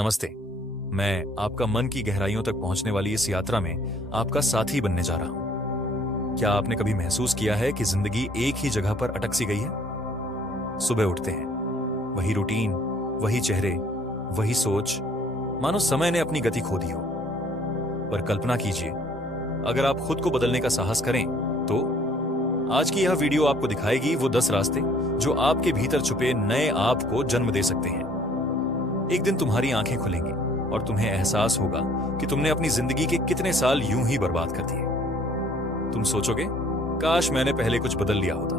नमस्ते। मैं आपका मन की गहराइयों तक पहुंचने वाली इस यात्रा में आपका साथी बनने जा रहा हूं। क्या आपने कभी महसूस किया है कि जिंदगी एक ही जगह पर अटक सी गई है? सुबह उठते हैं, वही रूटीन, वही चेहरे, वही सोच, मानो समय ने अपनी गति खो दी हो। पर कल्पना कीजिए, अगर आप खुद को बदलने का साहस करें तो आज की यह वीडियो आपको दिखाएगी वो 10 रास्ते जो आपके भीतर छुपे नए आप को जन्म दे सकते हैं। एक दिन तुम्हारी आंखें खुलेंगी और तुम्हें एहसास होगा कि तुमने अपनी जिंदगी के कितने साल यूं ही बर्बाद कर दिए। तुम सोचोगे, काश मैंने पहले कुछ बदल लिया होता,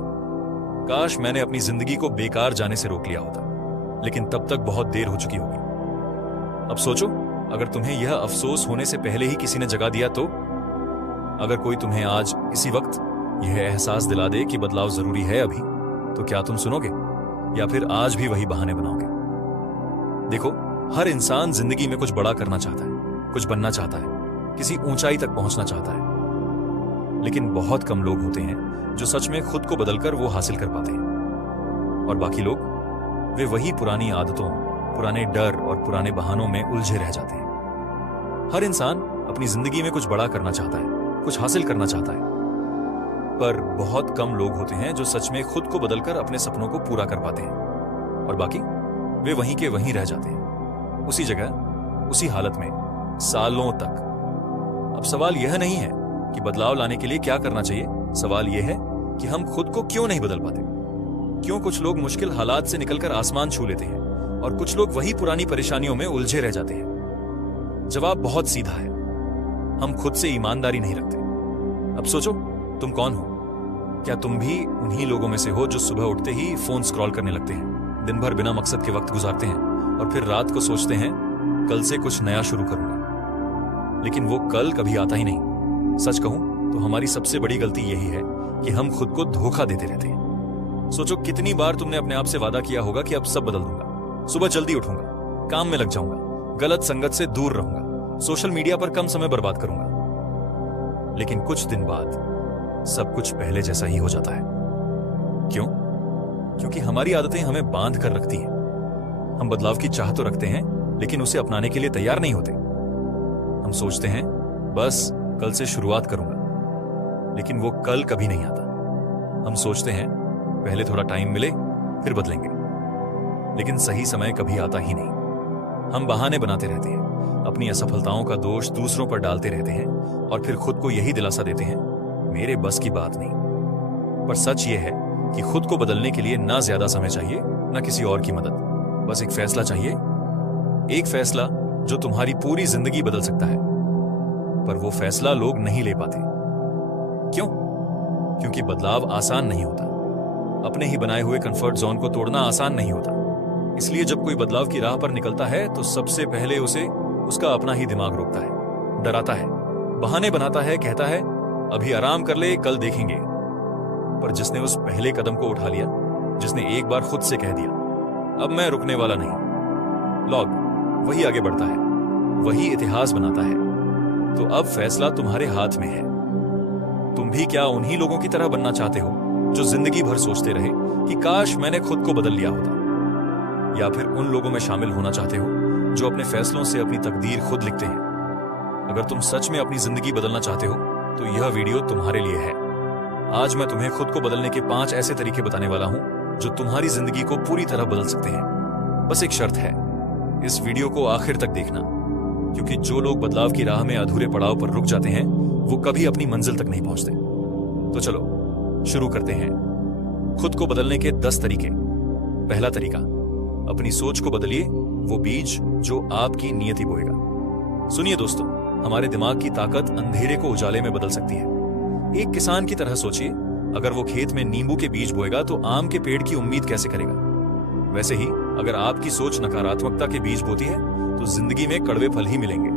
काश मैंने अपनी जिंदगी को बेकार जाने से रोक लिया होता। लेकिन तब तक बहुत देर हो चुकी होगी। अब सोचो, अगर तुम्हें यह अफसोस होने से पहले ही किसी ने जगा दिया तो? अगर कोई तुम्हें आज इसी वक्त यह एहसास दिला दे कि बदलाव जरूरी है अभी, तो क्या तुम सुनोगे या फिर आज भी वही बहाने बनाओगे? देखो, हर इंसान जिंदगी में कुछ बड़ा करना चाहता है, कुछ बनना चाहता है, किसी ऊंचाई तक पहुंचना चाहता है। लेकिन बहुत कम लोग होते हैं जो सच में खुद को बदलकर वो हासिल कर पाते हैं। और बाकी लोग, वे वही पुरानी आदतों, पुराने डर और पुराने बहानों में उलझे रह जाते हैं। हर इंसान अपनी जिंदगी में कुछ बड़ा करना चाहता है, कुछ हासिल करना चाहता है, पर बहुत कम लोग होते हैं जो सच में खुद को बदलकर अपने सपनों को पूरा कर पाते हैं। और बाकी वे वहीं के वहीं रह जाते हैं, उसी जगह, उसी हालत में, सालों तक। अब सवाल यह नहीं है कि बदलाव लाने के लिए क्या करना चाहिए, सवाल यह है कि हम खुद को क्यों नहीं बदल पाते। क्यों कुछ लोग मुश्किल हालात से निकलकर आसमान छू लेते हैं और कुछ लोग वही पुरानी परेशानियों में उलझे रह जाते हैं? जवाब बहुत सीधा है, हम खुद से ईमानदारी नहीं रखते। अब सोचो, तुम कौन हो? क्या तुम भी उन्हीं लोगों में से हो जो सुबह उठते ही फोन स्क्रॉल करने लगते हैं, दिन भर बिना मकसद के वक्त गुजारते हैं और फिर रात को सोचते हैं कल से कुछ नया शुरू करूंगा, लेकिन वो कल कभी आता ही नहीं? सच कहूं तो हमारी सबसे बड़ी गलती यही है कि हम खुद को धोखा देते रहते हैं। सोचो, कितनी बार तुमने अपने आप से वादा किया होगा कि अब सब बदल दूंगा, सुबह जल्दी उठूंगा, काम में लग जाऊंगा, गलत संगत से दूर रहूंगा, सोशल मीडिया पर कम समय बर्बाद करूंगा। लेकिन कुछ दिन बाद सब कुछ पहले जैसा ही हो जाता है। क्यों? क्योंकि हमारी आदतें हमें बांध कर रखती हैं। हम बदलाव की चाह तो रखते हैं, लेकिन उसे अपनाने के लिए तैयार नहीं होते। हम सोचते हैं बस कल से शुरुआत करूंगा, लेकिन वो कल कभी नहीं आता। हम सोचते हैं पहले थोड़ा टाइम मिले फिर बदलेंगे, लेकिन सही समय कभी आता ही नहीं। हम बहाने बनाते रहते हैं, अपनी असफलताओं का दोष दूसरों पर डालते रहते हैं और फिर खुद को यही दिलासा देते हैं, मेरे बस की बात नहीं। पर सच ये है कि खुद को बदलने के लिए ना ज्यादा समय चाहिए, ना किसी और की मदद। बस एक फैसला चाहिए, एक फैसला जो तुम्हारी पूरी जिंदगी बदल सकता है। पर वो फैसला लोग नहीं ले पाते। क्यों? क्योंकि बदलाव आसान नहीं होता। अपने ही बनाए हुए कंफर्ट जोन को तोड़ना आसान नहीं होता। इसलिए जब कोई बदलाव की राह पर निकलता है तो सबसे पहले उसे उसका अपना ही दिमाग रोकता है, डराता है, बहाने बनाता है, कहता है अभी आराम कर ले, कल देखेंगे। पर जिसने उस पहले कदम को उठा लिया, जिसने एक बार खुद से कह दिया अब मैं रुकने वाला नहीं, लॉग वही आगे बढ़ता है, वही इतिहास बनाता है। तो अब फैसला तुम्हारे हाथ में है। तुम भी क्या उन्हीं लोगों की तरह बनना चाहते हो जो जिंदगी भर सोचते रहे कि काश मैंने खुद को बदल लिया होता, या फिर उन लोगों में शामिल होना चाहते हो जो अपने फैसलों से अपनी तकदीर खुद लिखते हैं? अगर तुम सच में अपनी जिंदगी बदलना चाहते हो तो यह वीडियो तुम्हारे लिए है। आज मैं तुम्हें खुद को बदलने के 5 ऐसे तरीके बताने वाला हूं जो तुम्हारी जिंदगी को पूरी तरह बदल सकते हैं। बस एक शर्त है, इस वीडियो को आखिर तक देखना, क्योंकि जो लोग बदलाव की राह में अधूरे पड़ाव पर रुक जाते हैं वो कभी अपनी मंजिल तक नहीं पहुंचते। तो चलो शुरू करते हैं। खुद को बदलने के 10 तरीके। पहला तरीका, अपनी सोच को बदलिए, वो बीज जो आपकी नियति बोएगा। सुनिए दोस्तों, हमारे दिमाग की ताकत अंधेरे को उजाले में बदल सकती है। एक किसान की तरह सोचिए, अगर वो खेत में नींबू के बीज बोएगा तो आम के पेड़ की उम्मीद कैसे करेगा? वैसे ही अगर आपकी सोच नकारात्मकता के बीज बोती है तो जिंदगी में कड़वे फल ही मिलेंगे।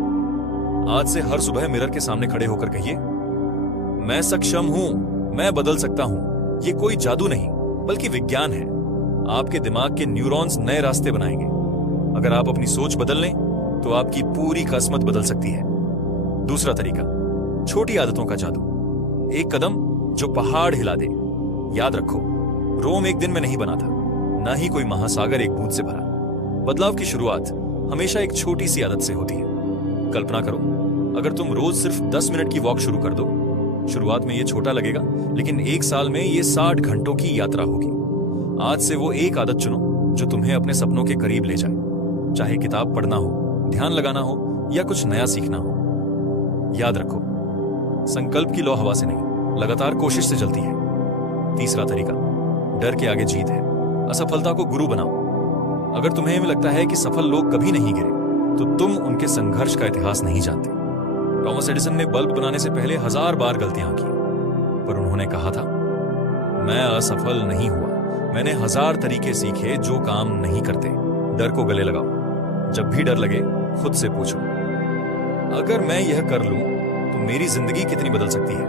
आज से हर सुबह मिरर के सामने खड़े होकर कहिए, मैं सक्षम हूं, मैं बदल सकता हूं। ये कोई जादू नहीं, बल्कि विज्ञान है। आपके दिमाग के न्यूरॉन्स नए रास्ते बनाएंगे। अगर आप अपनी सोच बदल लें तो आपकी पूरी किस्मत बदल सकती है। दूसरा तरीका, छोटी आदतों का जादू। एक कदम जो पहाड़ हिला दे। याद रखो, रोम एक दिन में नहीं बना था, ना ही कोई महासागर एक बूंद से भरा। बदलाव की शुरुआत हमेशा एक छोटी सी आदत से होती है। कल्पना करो, अगर तुम रोज सिर्फ 10 मिनट की वॉक शुरू कर दो। शुरुआत में ये छोटा लगेगा, लेकिन 1 साल में ये 60 घंटों की यात्रा होगी। आज से वो एक आदत चुनो जो तुम्हें अपने सपनों के करीब ले जाए। चाहे किताब पढ़ना हो, ध्यान लगाना हो या कुछ नया सीखना हो। याद रखो, संकल्प की लौ हवा से नहीं, लगातार कोशिश से चलती है। तीसरा तरीका, डर के आगे जीत है। असफलता को गुरु बनाओ। अगर तुम्हें लगता है कि सफल लोग कभी नहीं गिरे, तो तुम उनके संघर्ष का इतिहास नहीं जानते। थॉमस एडिसन ने बल्ब बनाने से पहले 1000 बार गलतियां की, पर उन्होंने कहा था, मैं असफल नहीं हुआ, मैंने 1000 तरीके सीखे जो काम नहीं करते। डर को गले लगाओ। जब भी डर लगे, खुद से पूछो, अगर मैं यह कर लूं तो मेरी जिंदगी कितनी बदल सकती है?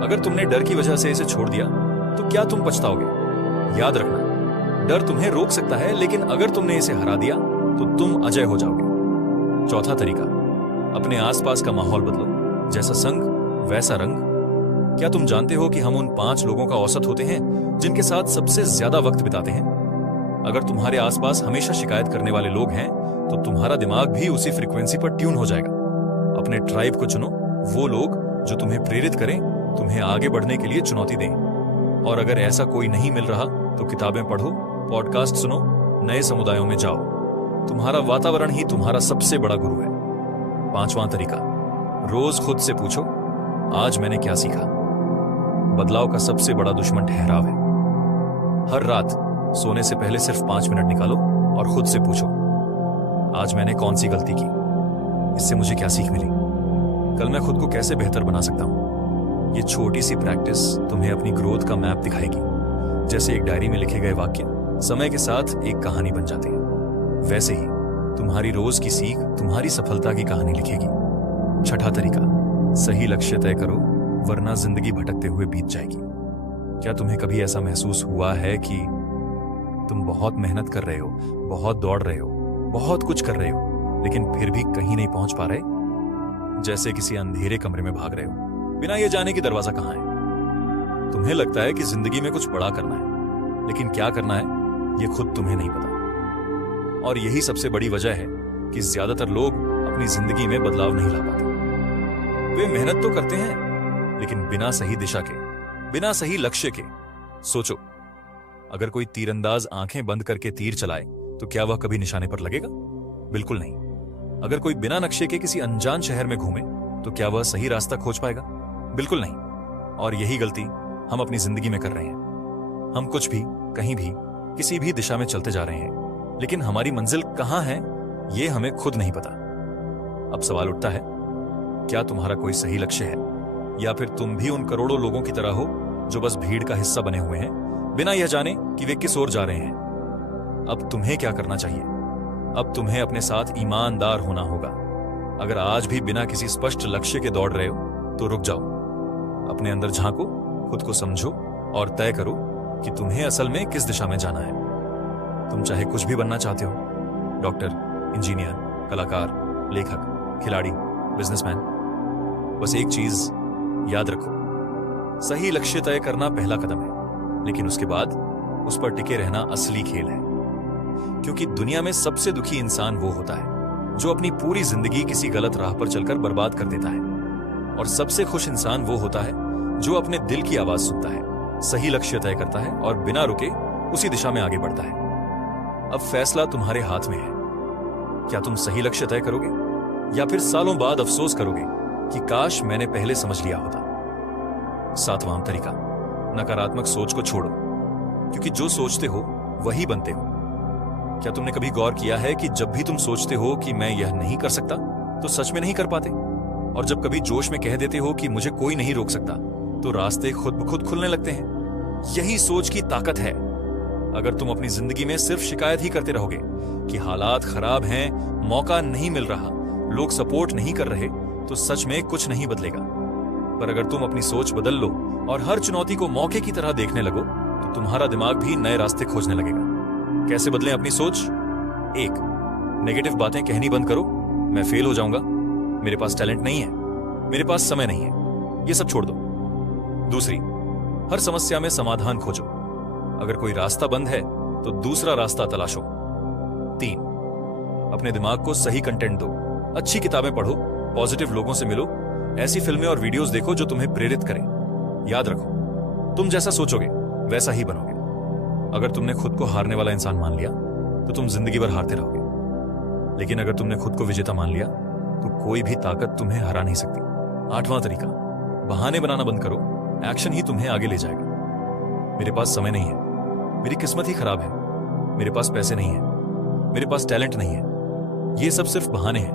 अगर तुमने डर की वजह से इसे छोड़ दिया तो क्या तुम पछताओगे? याद रखना, डर तुम्हें रोक सकता है, लेकिन अगर तुमने इसे हरा दिया तो तुम अजय हो जाओगे। चौथा तरीका, अपने आसपास का माहौल बदलो। जैसा संग वैसा रंग। क्या तुम जानते हो कि हम उन 5 लोगों का औसत होते हैं जिनके साथ सबसे ज्यादा वक्त बिताते हैं? अगर तुम्हारे आसपास हमेशा शिकायत करने वाले लोग हैं, तो तुम्हारा दिमाग भी उसी फ्रीक्वेंसी पर ट्यून हो जाएगा। अपने ट्राइब को चुनो, वो लोग जो तुम्हें प्रेरित करें, तुम्हें आगे बढ़ने के लिए चुनौती दें। और अगर ऐसा कोई नहीं मिल रहा तो किताबें पढ़ो, पॉडकास्ट सुनो, नए समुदायों में जाओ। तुम्हारा वातावरण ही तुम्हारा सबसे बड़ा गुरु है। 5वां तरीका, रोज खुद से पूछो, आज मैंने क्या सीखा? बदलाव का सबसे बड़ा दुश्मन ठहराव है। हर रात सोने से पहले सिर्फ 5 मिनट निकालो और खुद से पूछो, आज मैंने कौन सी गलती की? इससे मुझे क्या सीख मिली? कल मैं खुद को कैसे बेहतर बना सकता हूं? ये छोटी सी प्रैक्टिस तुम्हें अपनी ग्रोथ का मैप दिखाएगी। जैसे एक डायरी में लिखे गए वाक्य समय के साथ एक कहानी बन जाते हैं, वैसे ही तुम्हारी रोज की सीख तुम्हारी सफलता की कहानी लिखेगी। 6ठा तरीका, सही लक्ष्य तय करो, वरना जिंदगी भटकते हुए बीत जाएगी। क्या तुम्हें कभी ऐसा महसूस हुआ है कि तुम बहुत मेहनत कर रहे हो, बहुत दौड़ रहे हो, बहुत कुछ कर रहे हो, लेकिन फिर भी कहीं नहीं पहुंच पा रहे? जैसे किसी अंधेरे कमरे में भाग रहे हो, बिना ये जाने कि दरवाजा कहां है। तुम्हें लगता है कि जिंदगी में कुछ बड़ा करना है, लेकिन क्या करना है ये खुद तुम्हें नहीं पता। और यही सबसे बड़ी वजह है कि ज्यादातर लोग अपनी जिंदगी में बदलाव नहीं ला पाते। वे मेहनत तो करते हैं, लेकिन बिना सही दिशा के, बिना सही लक्ष्य के। सोचो, अगर कोई तीरंदाज आंखें बंद करके तीर चलाए तो क्या वह कभी निशाने पर लगेगा? बिल्कुल नहीं। अगर कोई बिना नक्शे के किसी अनजान शहर में घूमे तो क्या वह सही रास्ता खोज पाएगा? बिल्कुल नहीं। और यही गलती हम अपनी जिंदगी में कर रहे हैं। हम कुछ भी, कहीं भी, किसी भी दिशा में चलते जा रहे हैं, लेकिन हमारी मंजिल कहां है ये हमें खुद नहीं पता। अब सवाल उठता है, क्या तुम्हारा कोई सही लक्ष्य है, या फिर तुम भी उन करोड़ों लोगों की तरह हो जो बस भीड़ का हिस्सा बने हुए हैं, बिना यह जाने कि वे किस ओर जा रहे हैं? अब तुम्हें क्या करना चाहिए? अब तुम्हें अपने साथ ईमानदार होना होगा। अगर आज भी बिना किसी स्पष्ट लक्ष्य के दौड़ रहे हो तो रुक जाओ, अपने अंदर झांको, खुद को समझो और तय करो कि तुम्हें असल में किस दिशा में जाना है। तुम चाहे कुछ भी बनना चाहते हो, डॉक्टर, इंजीनियर, कलाकार, लेखक, खिलाड़ी, बिजनेसमैन, बस एक चीज याद रखो, सही लक्ष्य तय करना पहला कदम है, लेकिन उसके बाद उस पर टिके रहना असली खेल है। क्योंकि दुनिया में सबसे दुखी इंसान वो होता है जो अपनी पूरी जिंदगी किसी गलत राह पर चलकर बर्बाद कर देता है, और सबसे खुश इंसान वो होता है जो अपने दिल की आवाज सुनता है, सही लक्ष्य तय करता है और बिना रुके उसी दिशा में आगे बढ़ता है। अब फैसला तुम्हारे हाथ में है। क्या तुम सही लक्ष्य तय करोगे, या फिर सालों बाद अफसोस करोगे कि काश मैंने पहले समझ लिया होता? 7वां तरीका, नकारात्मक सोच को छोड़ो, क्योंकि जो सोचते हो वही बनते हो। क्या तुमने कभी गौर किया है कि जब भी तुम सोचते हो कि मैं यह नहीं कर सकता, तो सच में नहीं कर पाते? और जब कभी जोश में कह देते हो कि मुझे कोई नहीं रोक सकता, तो रास्ते खुद ब खुद खुलने लगते हैं। यही सोच की ताकत है। अगर तुम अपनी जिंदगी में सिर्फ शिकायत ही करते रहोगे कि हालात खराब हैं, मौका नहीं मिल रहा, लोग सपोर्ट नहीं कर रहे, तो सच में कुछ नहीं बदलेगा। पर अगर तुम अपनी सोच बदल लो और हर चुनौती को मौके की तरह देखने लगो, तो तुम्हारा दिमाग भी नए रास्ते खोजने लगेगा। कैसे बदलें अपनी सोच? 1, नेगेटिव बातें कहनी बंद करो। मैं फेल हो जाऊंगा, मेरे पास टैलेंट नहीं है, मेरे पास समय नहीं है, ये सब छोड़ दो। 2, हर समस्या में समाधान खोजो। अगर कोई रास्ता बंद है तो दूसरा रास्ता तलाशो। 3, अपने दिमाग को सही कंटेंट दो, अच्छी किताबें पढ़ो, पॉजिटिव लोगों से मिलो, ऐसी फिल्में और वीडियोस देखो जो तुम्हें प्रेरित करें। याद रखो, तुम जैसा सोचोगे वैसा ही बनोगे। अगर तुमने खुद को हारने वाला इंसान मान लिया तो तुम जिंदगी भर हारते रहोगे, लेकिन अगर तुमने खुद को विजेता मान लिया तो कोई भी ताकत तुम्हें हरा नहीं सकती। 8वां तरीका, बहाने बनाना बंद करो, एक्शन ही तुम्हें आगे ले जाएगा। मेरे पास समय नहीं है, मेरी किस्मत ही खराब है, मेरे पास पैसे नहीं है, मेरे पास टैलेंट नहीं है, ये सब सिर्फ बहाने हैं।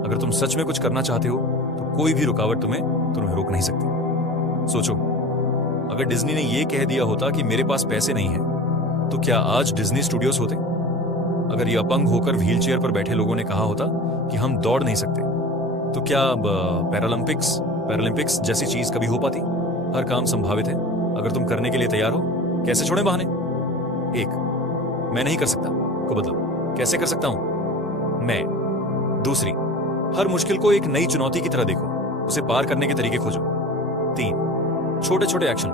अगर तुम सच में कुछ करना चाहते हो तो कोई भी रुकावट तुम्हें रोक नहीं सकती। सोचो, अगर डिज्नी ने यह कह दिया होता कि मेरे पास पैसे नहीं है, तो क्या आज डिज्नी स्टूडियोज होते? अगर ये अपंग होकर व्हीलचेयर पर बैठे लोगों ने कहा होता कि हम दौड़ नहीं सकते, तो क्या पैरालंपिक्स जैसी चीज कभी हो पाती? हर काम संभावित है अगर तुम करने के लिए तैयार हो। कैसे छोड़ें बहाने? एक, मैं नहीं कर सकता को बदलो, कैसे कर सकता हूं मैं। दूसरी, हर मुश्किल को एक नई चुनौती की तरह देखो, उसे पार करने के तरीके खोजो। 3, छोटे छोटे एक्शन,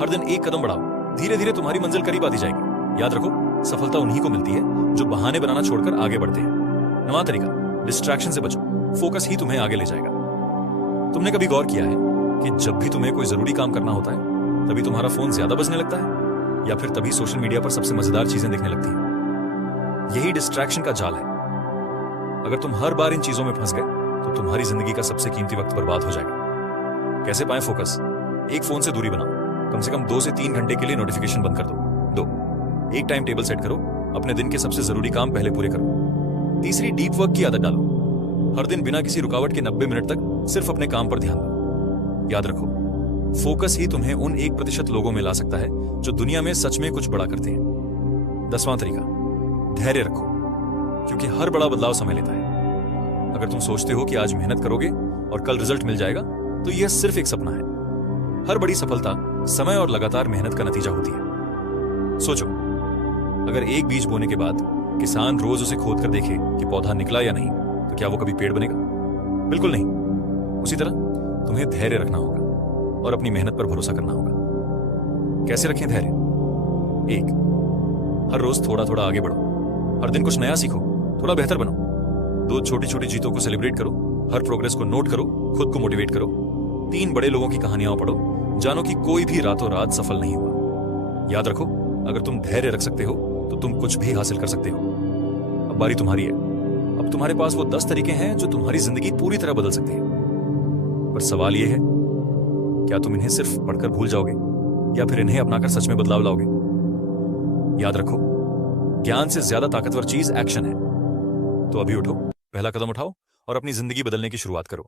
हर दिन एक कदम बढ़ाओ, धीरे धीरे तुम्हारी मंजिल करीब आती जाएगी। याद रखो, सफलता उन्हीं को मिलती है जो बहाने बनाना छोड़कर आगे बढ़ते हैं। 9वां तरीका, डिस्ट्रैक्शन से बचो, फोकस ही तुम्हें आगे ले जाएगा। तुमने कभी गौर किया है कि जब भी तुम्हें कोई जरूरी काम करना होता है तभी तुम्हारा फोन ज्यादा बजने लगता है, या फिर तभी सोशल मीडिया पर सबसे मजेदार चीजें दिखने लगती हैं? यही डिस्ट्रैक्शन का जाल है। अगर तुम हर बार इन चीजों में फंस गए तो तुम्हारी जिंदगी का सबसे कीमती वक्त बर्बाद हो जाएगा। कैसे पाएं फोकस? एक, फोन से दूरी बनाओ, कम से कम 2 से 3 घंटे के लिए नोटिफिकेशन बंद कर दो। 2, एक टाइम टेबल सेट करो, अपने दिन के सबसे जरूरी काम पहले पूरे करो। तीसरी, डीप वर्क की आदत डालो, हर दिन बिना किसी रुकावट के 90 मिनट तक सिर्फ अपने काम पर ध्यान दो। याद रखो, फोकस ही तुम्हें उन 1% लोगों में ला सकता है जो दुनिया में सच में कुछ बड़ा करते हैं। 10वां तरीका, धैर्य रखो, क्योंकि हर बड़ा बदलाव समय लेता है। अगर तुम सोचते हो कि आज मेहनत करोगे और कल रिजल्ट मिल जाएगा, तो यह सिर्फ एक सपना है। हर बड़ी सफलता समय और लगातार मेहनत का नतीजा होती है। सोचो, अगर एक बीज बोने के बाद किसान रोज उसे खोद कर देखे कि पौधा निकला या नहीं, तो क्या वो कभी पेड़ बनेगा? बिल्कुल नहीं। उसी तरह तुम्हें धैर्य रखना होगा और अपनी मेहनत पर भरोसा करना होगा। कैसे रखें धैर्य? 1, हर रोज थोड़ा थोड़ा आगे बढ़ो, हर दिन कुछ नया सीखो, थोड़ा बेहतर बनो। 2, छोटी छोटी जीतों को सेलिब्रेट करो, हर प्रोग्रेस को नोट करो, खुद को मोटिवेट करो। 3, बड़े लोगों की कहानियां पढ़ो, जानो कि कोई भी रातों रात सफल नहीं हुआ। याद रखो, अगर तुम धैर्य रख सकते हो तो तुम कुछ भी हासिल कर सकते हो। अब बारी तुम्हारी है। अब तुम्हारे पास वो 10 तरीके हैं जो तुम्हारी जिंदगी पूरी तरह बदल सकते हैं। पर सवाल यह है, क्या तुम इन्हें सिर्फ पढ़कर भूल जाओगे या फिर इन्हें अपनाकर सच में बदलाव लाओगे? याद रखो, ज्ञान से ज्यादा ताकतवर चीज एक्शन है। तो अभी उठो, पहला कदम उठाओ और अपनी जिंदगी बदलने की शुरुआत करो।